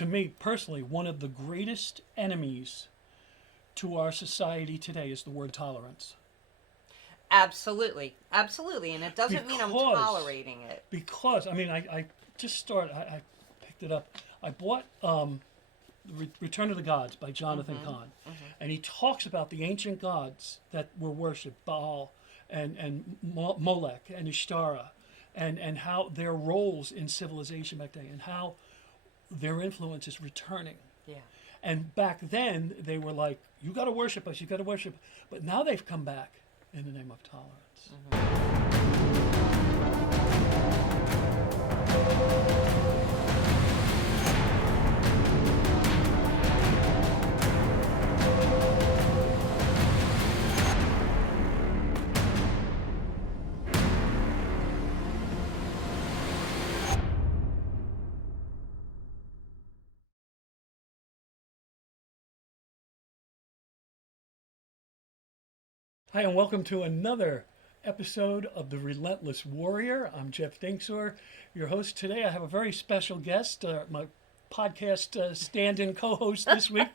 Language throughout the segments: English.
to me personally, one of the greatest enemies to our society today is the word tolerance. Absolutely. Absolutely. And it doesn't mean I'm Because- tolerating it. Because, I mean, I just started, I picked it up. I bought Return of the Gods by Jonathan Cahn. And he talks about the ancient gods that were worshipped, Baal and Molech and Ishtara, and how their roles in civilization back then, and how their influence is returning. Yeah. And back then, they were like, you got to worship us, you got to worship. But now they've come back in the name of tolerance. Hi, and welcome to another episode of The Relentless Warrior. I'm Jeff Dingsor, your host today. I have a very special guest, my podcast stand-in co-host this week,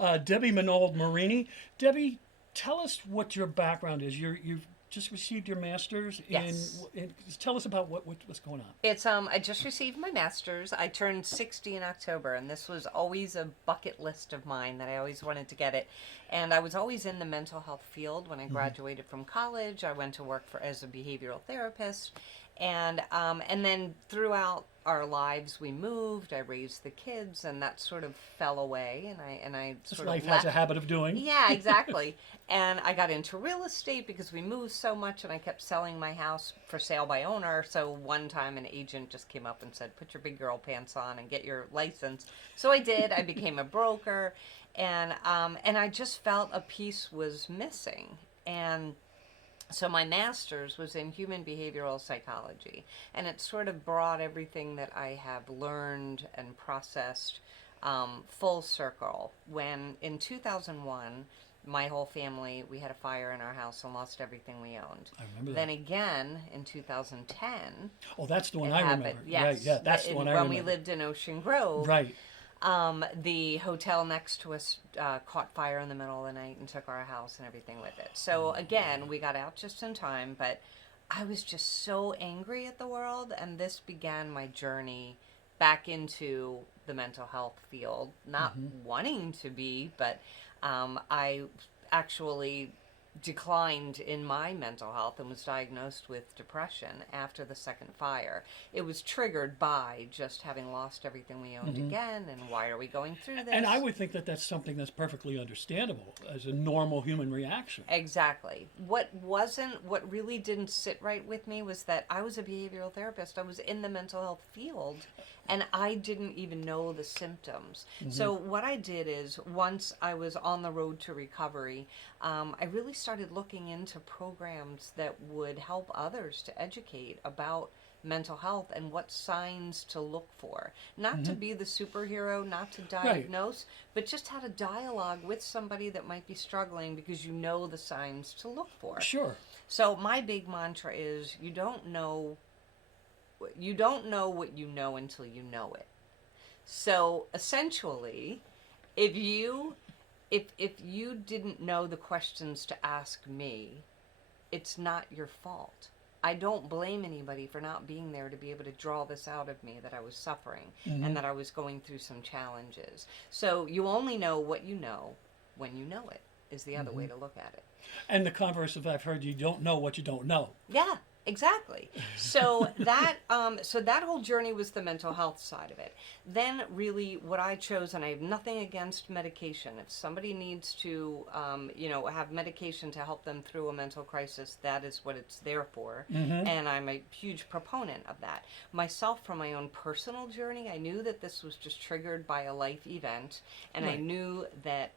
Debbi Minold-Marini. Debbi, tell us what your background is. You've just received your master's Yes. in tell us about what's going on. It's I just received my master's. I turned 60 in October, and this was always a bucket list of mine that I always wanted to get it. And I was always in the mental health field. When I graduated from college, I went to work as a behavioral therapist, and then throughout our lives we moved. I raised the kids, and that sort of fell away. And I This sort life of has left. a habit of doing. Yeah, exactly. And I got into real estate because we moved so much, and I kept selling my house for sale by owner. So one time an agent just came up and said, put your big girl pants on and get your license. So I did. I became a broker, and I just felt a piece was missing. And so my master's was in human behavioral psychology, and it sort of brought everything that I have learned and processed full circle. When in 2001, my whole family, we had a fire in our house and lost everything we owned. I remember Then that. again, in 2010, Oh, that's the one it I happened. remember. Yes. Right, yeah, that's the one I When remember. we lived in Ocean Grove, Right. the hotel next to us caught fire in the middle of the night and took our house and everything with it. So again, we got out just in time, but I was just so angry at the world, and this began my journey back into the mental health field. Not wanting to be, but I actually declined in my mental health and was diagnosed with depression after the second fire. It was triggered by just having lost everything we owned again, and why are we going through this? And I would think that that's something that's perfectly understandable as a normal human reaction. Exactly. What really didn't sit right with me was that I was a behavioral therapist. I was in the mental health field, and I didn't even know the symptoms. So what I did is, once I was on the road to recovery, I really started looking into programs that would help others to educate about mental health and what signs to look for. Not to be the superhero, not to diagnose, but just how to dialogue with somebody that might be struggling, because you know the signs to look for. Sure. So my big mantra is, you don't know what you know until you know it. So essentially, if you didn't know the questions to ask me, it's not your fault. I don't blame anybody for not being there to be able to draw this out of me, that I was suffering and that I was going through some challenges. So you only know what you know when you know it, is the other way to look at it. And the converse of, I've heard, you don't know what you don't know. Yeah, exactly. So that whole journey was the mental health side of it. Then really what I chose, and I have nothing against medication. If somebody needs to, have medication to help them through a mental crisis, that is what it's there for. And I'm a huge proponent of that. Myself, from my own personal journey, I knew that this was just triggered by a life event, and I knew that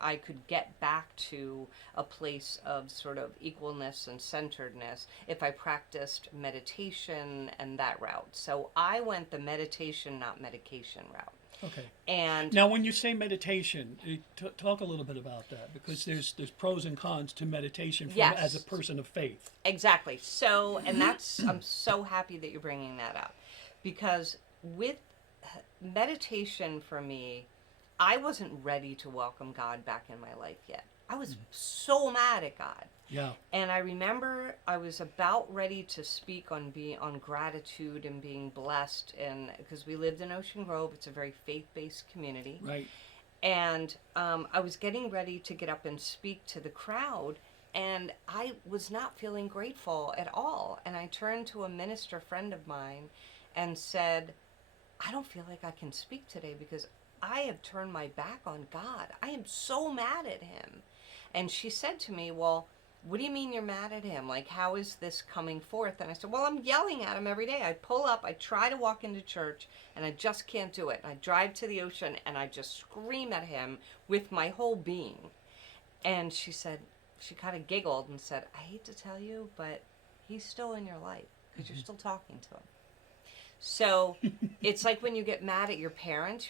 I could get back to a place of sort of equalness and centeredness if I practiced meditation and that route. So I went the meditation, not medication route. Okay. And Now, when you say meditation, talk a little bit about that, because there's pros and cons to meditation as a person of faith. exactly. So, and that's, I'm so happy that you're bringing that up, because with meditation for me, I wasn't ready to welcome God back in my life yet. I was so mad at God. Yeah. And I remember I was about ready to speak on gratitude and being blessed, and because we lived in Ocean Grove, it's a very faith-based community. Right. And I was getting ready to get up and speak to the crowd, and I was not feeling grateful at all. And I turned to a minister friend of mine and said, I don't feel like I can speak today because I have turned my back on God. I am so mad at him. And she said to me, well, what do you mean you're mad at him? Like, how is this coming forth? And I said, well, I'm yelling at him every day. I pull up, I try to walk into church, and I just can't do it. And I drive to the ocean, and I just scream at him with my whole being. And she said, she kind of giggled and said, I hate to tell you, but he's still in your life because you're still talking to him. So it's like when you get mad at your parents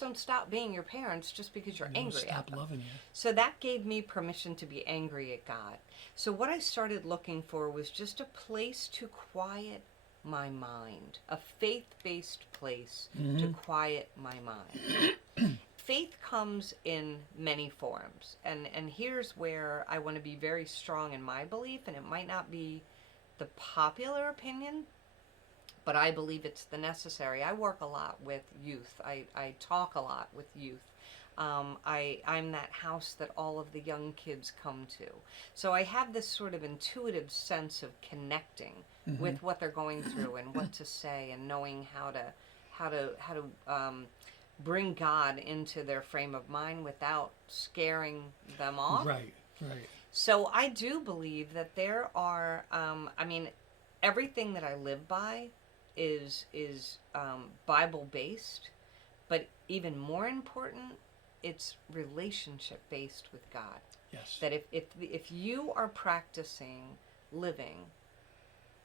don't stop being your parents just because you're angry at them. Stop loving you. So that gave me permission to be angry at God. So what I started looking for was just a place to quiet my mind, a faith-based place to quiet my mind. Faith comes in many forms, and here's where I want to be very strong in my belief, and it might not be the popular opinion, but I believe it's the necessary. I work a lot with youth. I talk a lot with youth. I'm that house that all of the young kids come to. So I have this sort of intuitive sense of connecting with what they're going through and what to say, and knowing how to bring God into their frame of mind without scaring them off. Right, right. So I do believe that there are, everything that I live by is Bible-based, but even more important, it's relationship-based with God. Yes. That if you are practicing living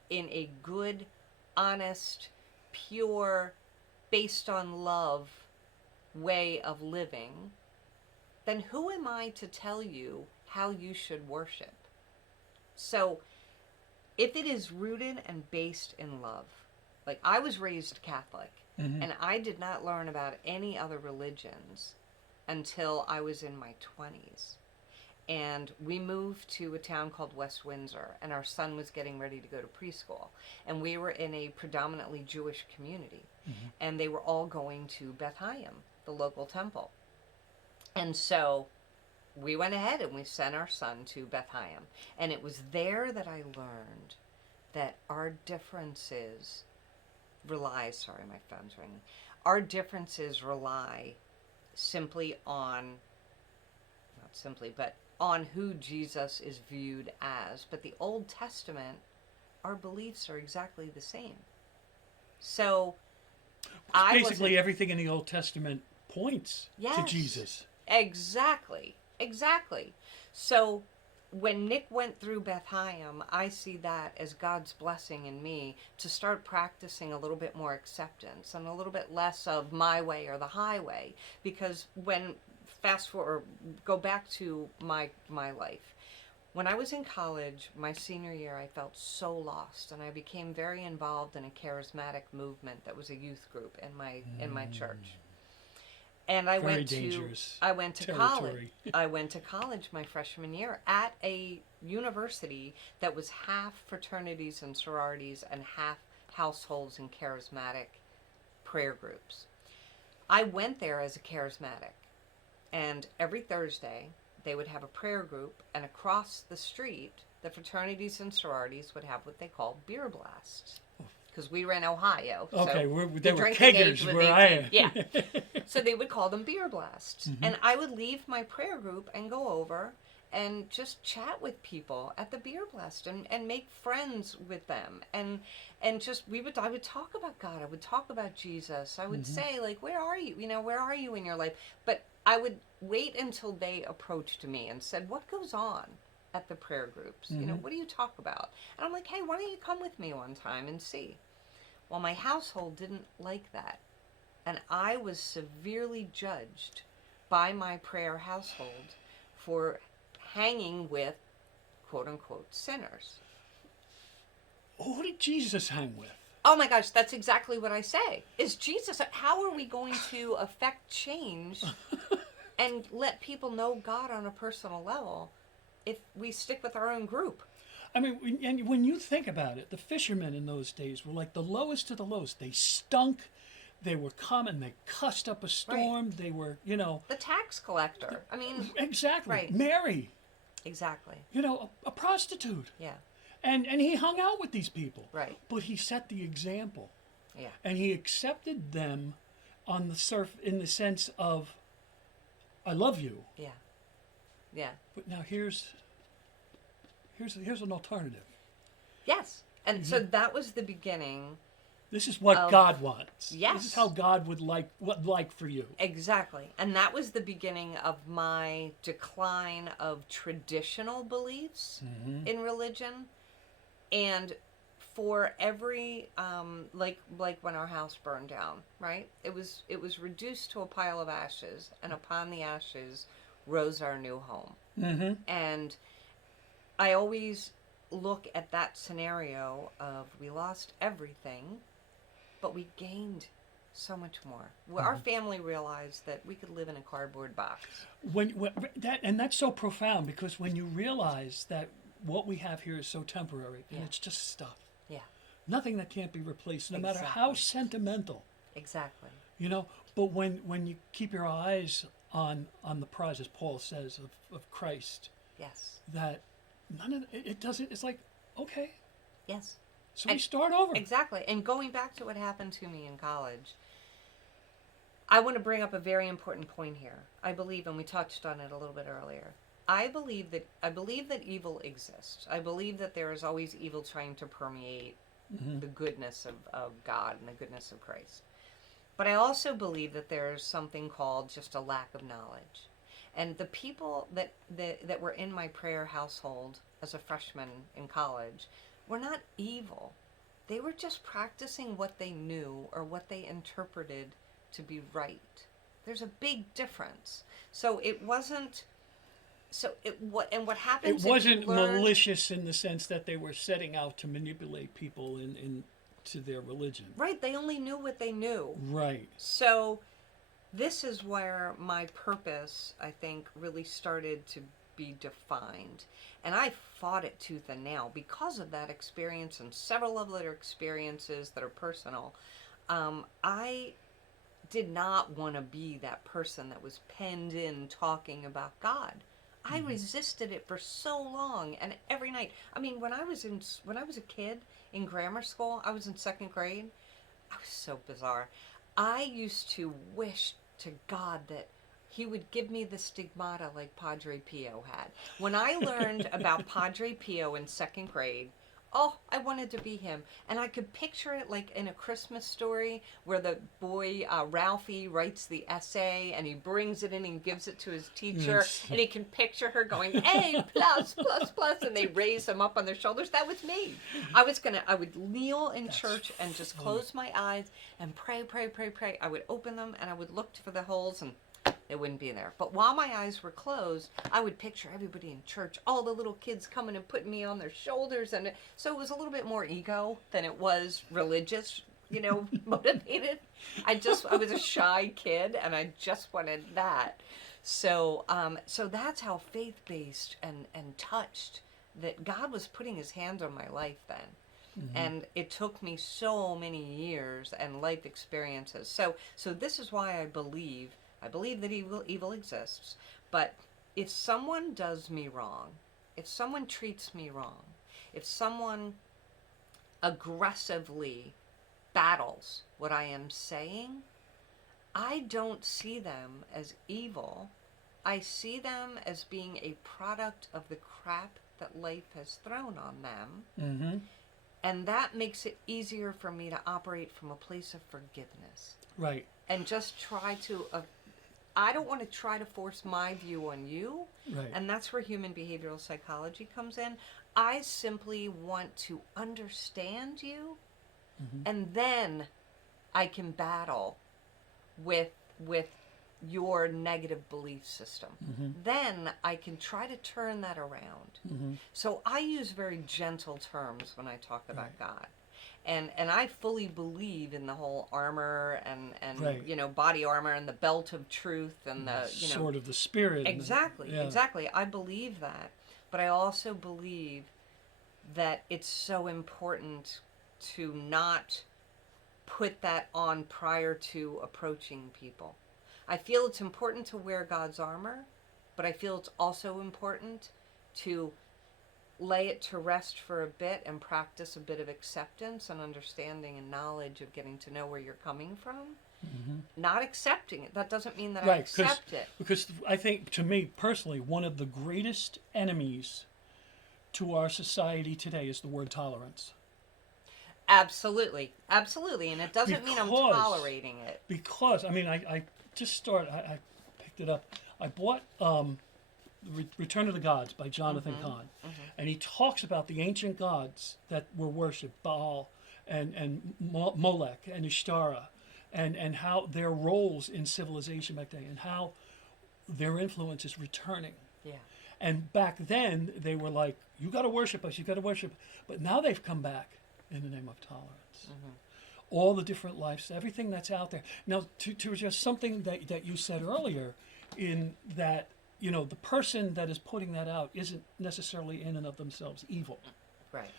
in a good, honest, pure, based on love way of living, then who am I to tell you how you should worship? So if it is rooted and based in love, like I was raised Catholic, and I did not learn about any other religions until I was in my 20s. And we moved to a town called West Windsor, and our son was getting ready to go to preschool. And we were in a predominantly Jewish community, and they were all going to Beth Hayim, the local temple. And so we went ahead and we sent our son to Beth Hayim. And it was there that I learned that our differences sorry, my phone's ringing. Our differences rely simply on, not simply, but on who Jesus is viewed as. But the Old Testament, our beliefs are exactly the same. So basically everything in the Old Testament points to Jesus. Exactly. So when Nick went through Beth Hayim, I see that as God's blessing in me to start practicing a little bit more acceptance and a little bit less of my way or the highway. Because go back to my life. When I was in college, my senior year, I felt so lost, and I became very involved in a charismatic movement that was a youth group in my church. And I went to college. I went to college my freshman year at a university that was half fraternities and sororities and half households and charismatic prayer groups. I went there as a charismatic, and every Thursday they would have a prayer group, and across the street the fraternities and sororities would have what they called beer blasts. Because we were in Ohio. Okay, so they were keggers where I am. Yeah. So they would call them beer blasts. And I would leave my prayer group and go over and just chat with people at the beer blast and make friends with them. And just, I would talk about God. I would talk about Jesus. I would say, like, where are you? Where are you in your life? But I would wait until they approached me and said, what goes on at the prayer groups? What do you talk about? And I'm like, hey, why don't you come with me one time and see? Well, my household didn't like that. And I was severely judged by my prayer household for hanging with, quote unquote, sinners. Who did Jesus hang with? Oh my gosh, that's exactly what I say. Is Jesus, how are we going to affect change and let people know God on a personal level if we stick with our own group? I mean, and when you think about it, the fishermen in those days were like the lowest of the lowest. They stunk. They were common. They cussed up a storm. Right. They were, The tax collector. I mean, exactly. Right. Mary, exactly. a prostitute. Yeah, And he hung out with these people. right. But he set the example. Yeah. And he accepted them on the in the sense of, I love you. Yeah. Yeah. But now here's an alternative. Yes. And so that was the beginning. This is what God wants. Yes. This is how God would like for you. Exactly. And that was the beginning of my decline of traditional beliefs in religion. And for every like when our house burned down, right? It was reduced to a pile of ashes, and upon the ashes rose our new home. Mm-hmm. And I always look at that scenario of we lost everything, but we gained so much more. Well, our family realized that we could live in a cardboard box. That's so profound, because when you realize that what we have here is so temporary, and it's just stuff. Yeah. Nothing that can't be replaced, no matter how sentimental. Exactly. But when you keep your eyes on the prize, as Paul says, of Christ, Yes. that none of it doesn't. It's like, okay, Yes. so we start over. Exactly. And going back to what happened to me in college, I want to bring up a very important point here. I believe, and we touched on it a little bit earlier, I believe that evil exists. I believe that there is always evil trying to permeate the goodness of God and the goodness of Christ. But I also believe that there's something called just a lack of knowledge. And the people that were in my prayer household as a freshman in college were not evil. They were just practicing what they knew or what they interpreted to be right. There's a big difference. So it wasn't. What happens? It wasn't malicious in the sense that they were setting out to manipulate people into their religion. Right. They only knew what they knew. Right. So this is where my purpose, I think, really started to be defined. And I fought it tooth and nail because of that experience and several other experiences that are personal. I did not want to be that person that was penned in talking about God. I resisted it for so long, and every night. I mean, when I was a kid in grammar school, I was in second grade. I was so bizarre. I used to wish to God that he would give me the stigmata like Padre Pio had. When I learned about Padre Pio in second grade, oh, I wanted to be him. And I could picture it like in A Christmas Story where the boy, Ralphie, writes the essay and he brings it in and gives it to his teacher. Yes. And he can picture her going, A+++, and they raise him up on their shoulders. That was me. I would kneel in church and just close my eyes and pray. I would open them and I would look for the holes, and it wouldn't be there. But while my eyes were closed, I would picture everybody in church, all the little kids coming and putting me on their shoulders. And so it was a little bit more ego than it was religious, motivated. I was a shy kid and I just wanted that. So that's how faith-based and touched that God was putting his hand on my life then. Mm-hmm. And it took me so many years and life experiences. So this is why I believe that evil exists. But if someone does me wrong, if someone treats me wrong, if someone aggressively battles what I am saying, I don't see them as evil. I see them as being a product of the crap that life has thrown on them. Mm-hmm. And that makes it easier for me to operate from a place of forgiveness. Right. And just try to... I don't want to try to force my view on you. Right. And that's where human behavioral psychology comes in. I simply want to understand you, and then I can battle with your negative belief system. Then I can try to turn that around. So I use very gentle terms when I talk about God. And I fully believe in the whole armor and Right. you know, body armor and the belt of truth and the, you know, Sword of the Spirit. exactly, Yeah. exactly. I believe that, but I also believe that it's so important to not put that on prior to approaching people. I feel it's important to wear God's armor, but I feel it's also important to lay it to rest for a bit and practice a bit of acceptance and understanding and knowledge of getting to know where you're coming from. Not accepting it. That doesn't mean that I accept it. Because I think, to me personally, one of the greatest enemies to our society today is the word tolerance. Absolutely. Absolutely. And it doesn't mean I'm tolerating it. Because, I mean, I just started, I picked it up. I bought Return of the Gods by Jonathan Cahn. And he talks about the ancient gods that were worshipped, Baal and Molech and Ishtara, and how their roles in civilization back then, and how their influence is returning. Yeah. And back then, they were like, you got to worship us, you got to worship. But now they've come back in the name of tolerance. All the different lives, everything that's out there. Now, to just something that you said earlier, in that, you know, the person that is putting that out isn't necessarily in and of themselves evil. Right.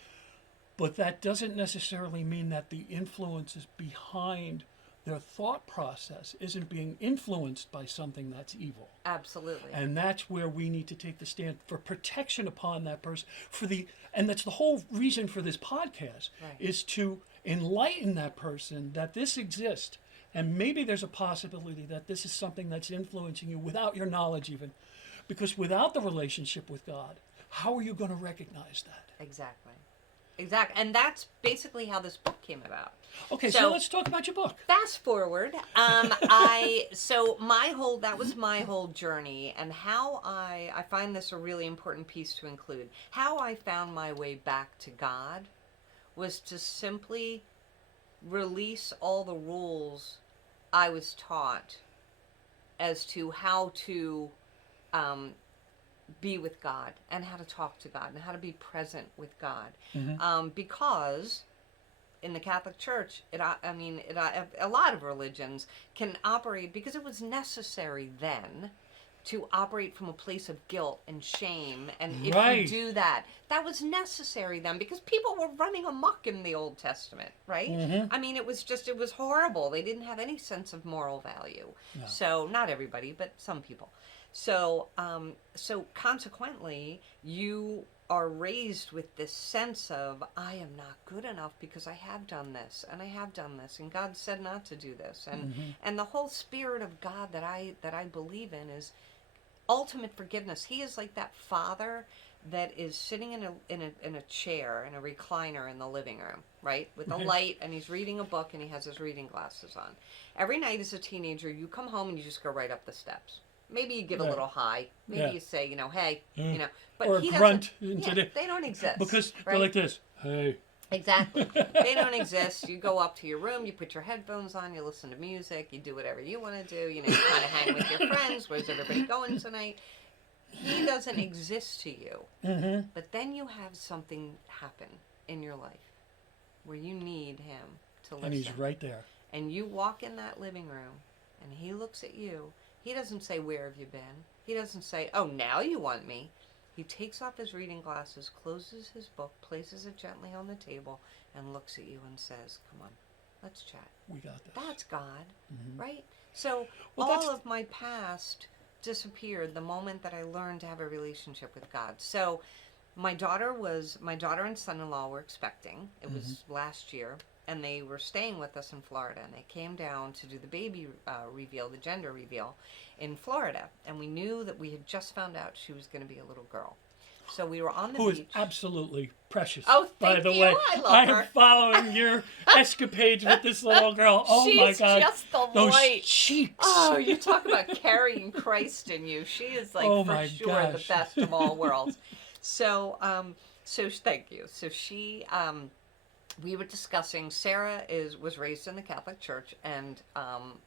But that doesn't necessarily mean that the influences behind their thought process isn't being influenced by something that's evil. Absolutely. And that's where we need to take the stand for protection upon that person. And that's the whole reason for this podcast, is to enlighten that person that this exists. And maybe there's a possibility that this is something that's influencing you without your knowledge even. Because without the relationship with God, how are you going to recognize that? Exactly. Exactly. And that's basically how this book came about. Okay, so let's talk about your book. Fast forward. That was my whole journey, and how I find this a really important piece to include. How I found my way back to God was to simply release all the rules I was taught as to how to be with God and how to talk to God and how to be present with God. Because in the Catholic Church, a lot of religions can operate, because it was necessary then to operate from a place of guilt and shame. And if you do that, that was necessary then, because people were running amok in the Old Testament, right? I mean, it was horrible. They didn't have any sense of moral value. No. So, not everybody, but some people. So consequently, you are raised with this sense of, I am not good enough because I have done this, and I have done this, and God said not to do this. And the whole spirit of God that I believe in is ultimate forgiveness. He is like that father that is sitting in a chair, in a recliner in the living room, right? With a light, and he's reading a book, and he has his reading glasses on. Every night as a teenager, you come home and you just go right up the steps. Maybe you give a little hi. Maybe you say, hey, But or he a grunt. they don't exist. Because they're like this, hey. Exactly. They don't exist. You go up to your room, you put your headphones on, you listen to music, you do whatever you want to do. You kind of hang with your friends. Where's everybody going tonight? He doesn't exist to you. But then you have something happen in your life where you need him to listen. And he's right there. And you walk in that living room, and he looks at you. He doesn't say, where have you been? He doesn't say, oh, now you want me. He takes off his reading glasses, closes his book, places it gently on the table, and looks at you and says, come on, let's chat. We got this. That's God, right? So all of my past disappeared the moment that I learned to have a relationship with God. So my daughter and son-in-law were expecting. It was last year. And they were staying with us in Florida, and they came down to do the baby reveal, the gender reveal, in Florida. And we knew that we had just found out she was going to be a little girl. So we were on the beach. Who is absolutely precious. Oh, by thank the you. way. I love her. am following your escapades with this little girl. Oh She's my God. Just the Those light. cheeks. Oh, you talk about carrying Christ in you. She is like for sure the best of all worlds. So thank you. So she we were discussing, Sarah was raised in the Catholic Church, and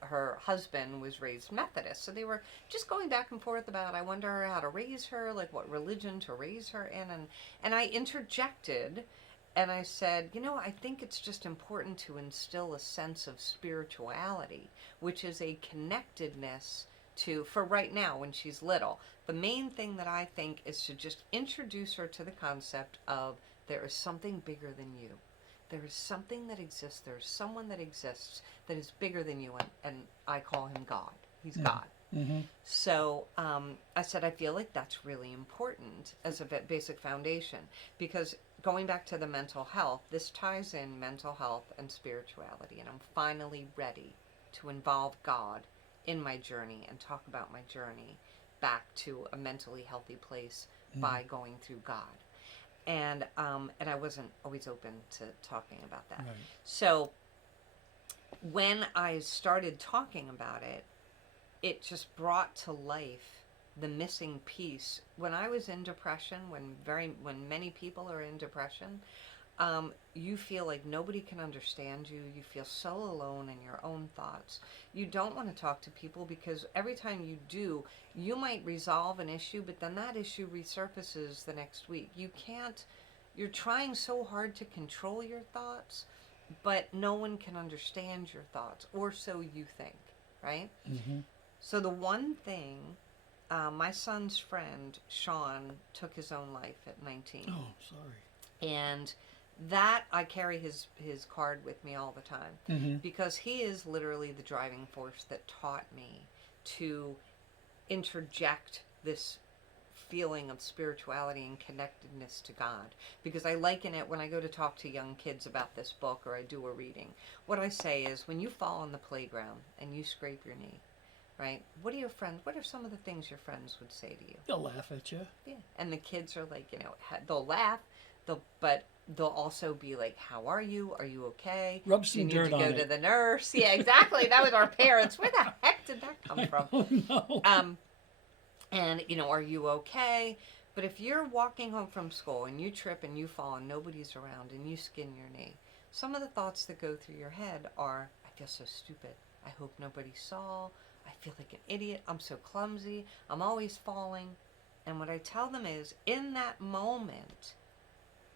her husband was raised Methodist. So they were just going back and forth about, I wonder how to raise her, like what religion to raise her in. And I interjected and I said, I think it's just important to instill a sense of spirituality, which is a connectedness for right now when she's little. The main thing that I think is to just introduce her to the concept of there is something bigger than you. There is something that exists. There is someone that exists that is bigger than you, and I call him God. He's God. Mm-hmm. So I said, I feel like that's really important as a basic foundation, because going back to the mental health, this ties in mental health and spirituality, and I'm finally ready to involve God in my journey and talk about my journey back to a mentally healthy place by going through God. And I wasn't always open to talking about that. Right. So when I started talking about it, it just brought to life the missing piece. When I was in depression, when many people are in depression, you feel like nobody can understand you. You feel so alone in your own thoughts. You don't want to talk to people, because every time you do, you might resolve an issue, but then that issue resurfaces the next week. You're trying so hard to control your thoughts, but no one can understand your thoughts, or so you think, right? Mm-hmm. So the one thing, my son's friend, Sean, took his own life at 19. Oh, sorry. And that, I carry his card with me all the time, Mm-hmm. because he is literally the driving force that taught me to interject this feeling of spirituality and connectedness to God. Because I liken it, when I go to talk to young kids about this book or I do a reading, what I say is, when you fall on the playground and you scrape your knee, right? What are some of the things your friends would say to you? They'll laugh at you. Yeah. And the kids are like, they'll laugh, but they'll also be like, how are you? Are you okay? Rub some dirt on it. You need to go to the nurse. Yeah, exactly. That was our parents. Where the heck did that come from? Oh, no. And, are you okay? But if you're walking home from school and you trip and you fall and nobody's around and you skin your knee, some of the thoughts that go through your head are, I feel so stupid. I hope nobody saw. I feel like an idiot. I'm so clumsy. I'm always falling. And what I tell them is, in that moment,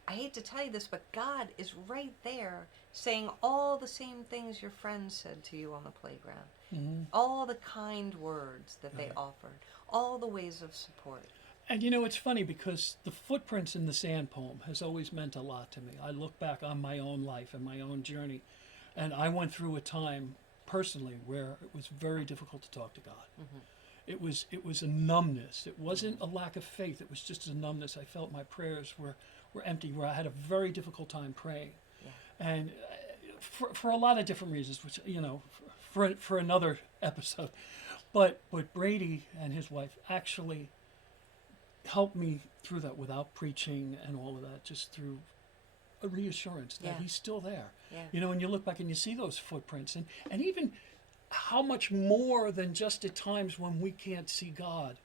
I hate to tell you this, but God is right there saying all the same things your friends said to you on the playground. Mm-hmm. All the kind words that they offered. All the ways of support. And it's funny, because the footprints in the sand poem has always meant a lot to me. I look back on my own life and my own journey, and I went through a time personally where it was very difficult to talk to God. Mm-hmm. It was a numbness. It wasn't a lack of faith. It was just a numbness. I felt my prayers were empty, where I had a very difficult time praying. Yeah. And for a lot of different reasons, which, for another episode. But Brady and his wife actually helped me through that without preaching and all of that, just through a reassurance that he's still there. Yeah. And you look back and you see those footprints, and even how much more than just at times when we can't see God,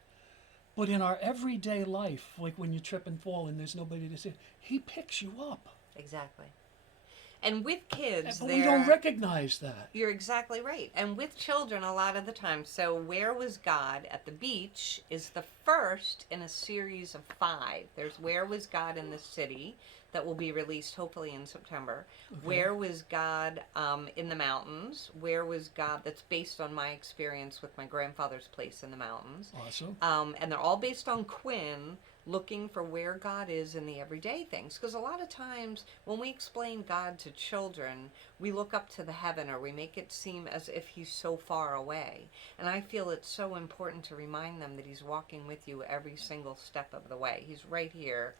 but in our everyday life, like when you trip and fall and there's nobody to see, he picks you up. Exactly. And with kids, but we don't recognize that. You're exactly right. And with children, a lot of the time. So Where Was God at the Beach is the first in a series of 5. There's Where Was God in the City, that will be released hopefully in September. Okay. Where Was God in the Mountains? Where Was God, that's based on my experience with my grandfather's place in the mountains. Awesome. And they're all based on Quinn, looking for where God is in the everyday things. Because a lot of times when we explain God to children, we look up to the heaven, or we make it seem as if he's so far away. And I feel it's so important to remind them that he's walking with you every single step of the way. He's right here,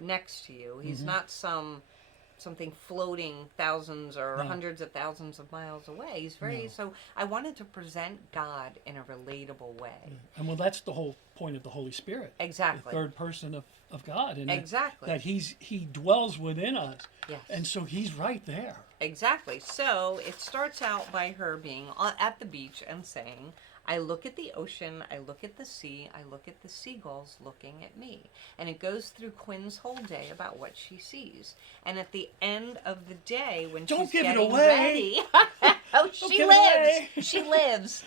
next to you. He's not something floating thousands or hundreds of thousands of miles away. He's very, so I wanted to present God in a relatable way. And that's the whole point of the Holy Spirit. Exactly. The third person of God. And exactly. That he dwells within us. Yes. And so he's right there. Exactly. So it starts out by her being at the beach and saying, I look at the ocean, I look at the sea, I look at the seagulls looking at me. And it goes through Quinn's whole day about what she sees. And at the end of the day, when she's getting ready... Oh, she lives! She lives!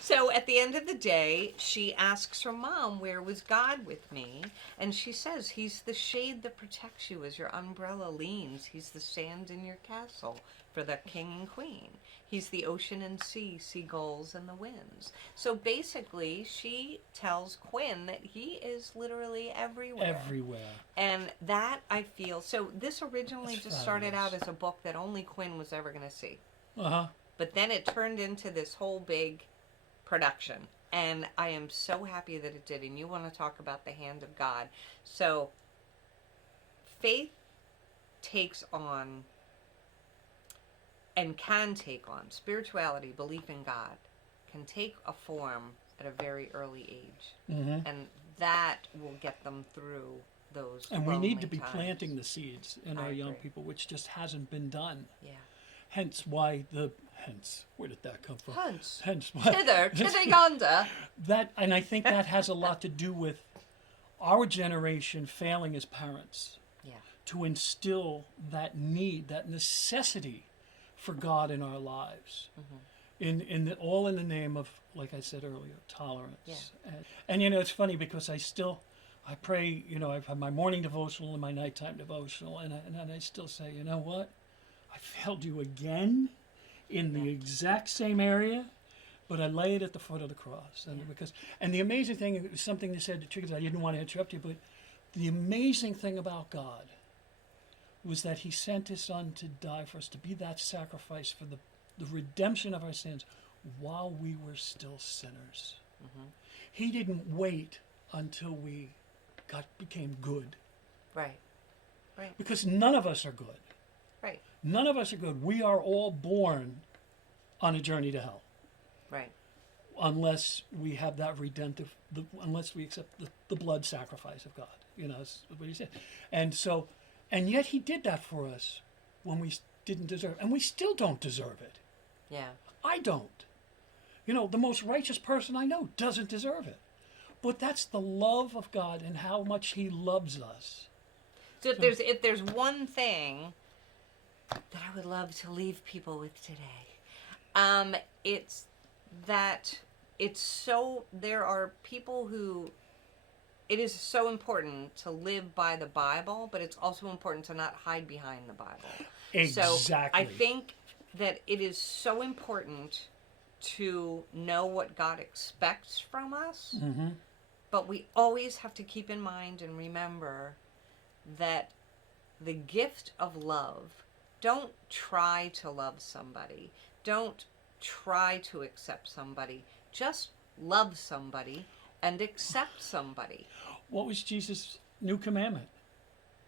So at the end of the day, she asks her mom, where was God with me? And she says, he's the shade that protects you as your umbrella leans. He's the sand in your castle for the king and queen. He's the ocean and sea, seagulls and the winds. So basically, she tells Quinn that he is literally everywhere. Everywhere. And that, I feel, so this originally That's just started out fabulous. as a book that only Quinn was ever going to see. Uh-huh. But then it turned into this whole big production. And I am so happy that it did. And you want to talk about the hand of God. So faith takes on and can take on, spirituality, belief in God, can take a form at a very early age. Mm-hmm. And that will get them through those And we need to be times. planting the seeds in I our young agree. people, which just hasn't been done. Yeah. Hence, where did that come from? Hence why. thither yonder. That, and I think that has a lot to do with our generation failing as parents Yeah. to instill that need, that necessity for God in our lives. Mm-hmm. All in the name of, like I said earlier, tolerance. Yeah. And it's funny because I pray, I have my morning devotional and my nighttime devotional, and I still say, you know what? I failed you again in the exact same area, but I lay it at the foot of the cross. And the amazing thing, it was something you said, I didn't want to interrupt you, but the amazing thing about God was that he sent his son to die for us, to be that sacrifice for the redemption of our sins while we were still sinners. Mm-hmm. He didn't wait until we became good. Right. Right. Because none of us are good. Right. None of us are good. We are all born on a journey to hell. Right. Unless we have that unless we accept the blood sacrifice of God. That's what he said. And yet he did that for us when we didn't deserve it. And we still don't deserve it. Yeah. I don't. The most righteous person I know doesn't deserve it. But that's the love of God and how much he loves us. So if there's one thing that I would love to leave people with today, it's that there are people who, it is so important to live by the Bible, but it's also important to not hide behind the Bible. Exactly. So I think that it is so important to know what God expects from us, Mm-hmm. but we always have to keep in mind and remember that the gift of love, don't try to love somebody. Don't try to accept somebody. Just love somebody and accept somebody. What was Jesus' new commandment?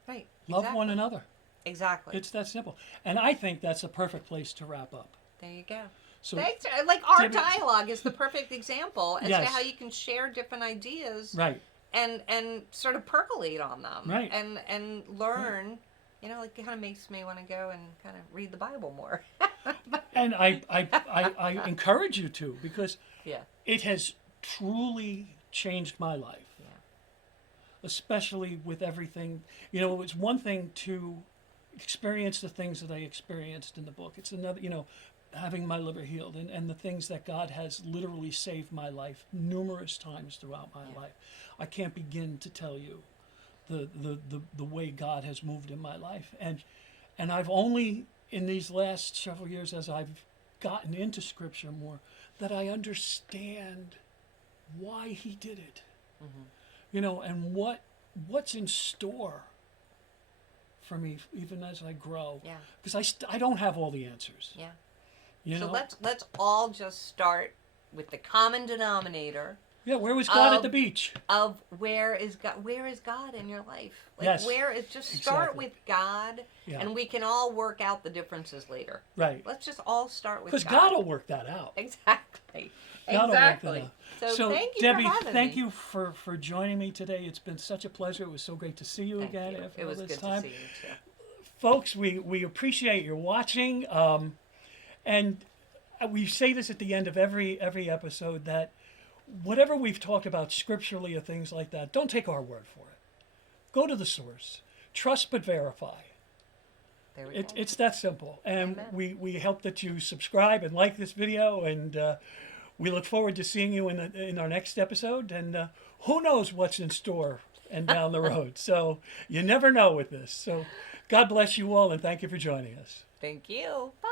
Right. Love one another. Exactly. It's that simple. And I think that's a perfect place to wrap up. There you go. So, Thanks. Like our Debbi- dialogue is the perfect example as to Yes. how you can share different ideas right. and sort of percolate on them. Right. And learn. It kind of makes me want to go and kind of read the Bible more. And I encourage you to, because Yeah. it has truly changed my life. Yeah. Especially with everything. It was one thing to experience the things that I experienced in the book. It's another, having my liver healed and the things that God has literally saved my life numerous times throughout my life. I can't begin to tell you the way God has moved in my life. And I've only, in these last several years, as I've gotten into Scripture more, that I understand why he did it. Mm-hmm. And what's in store for me, even as I grow. Yeah. Because I don't have all the answers. Yeah. So let's all just start with the common denominator. Yeah, where was God at the beach? Of where is God in your life? Like Yes. where is just start Exactly. with God, Yeah. and we can all work out the differences later. Right. Let's just all start with Because God will work that out. Exactly. God will work that Exactly. out. So thank you Debbie, for having thank me. you for joining me today. It's been such a pleasure. It was so great to see you Thank again you. after It all was this good time. to see you too. Folks, we appreciate your watching. And we say this at the end of every episode, that whatever we've talked about scripturally or things like that, don't take our word for it. Go to the source. Trust but verify. There we go. It's that simple. And Amen. we hope that you subscribe and like this video, and we look forward to seeing you in our next episode. And who knows what's in store and down the road. So you never know with this. So God bless you all, and thank you for joining us. Thank you. Bye.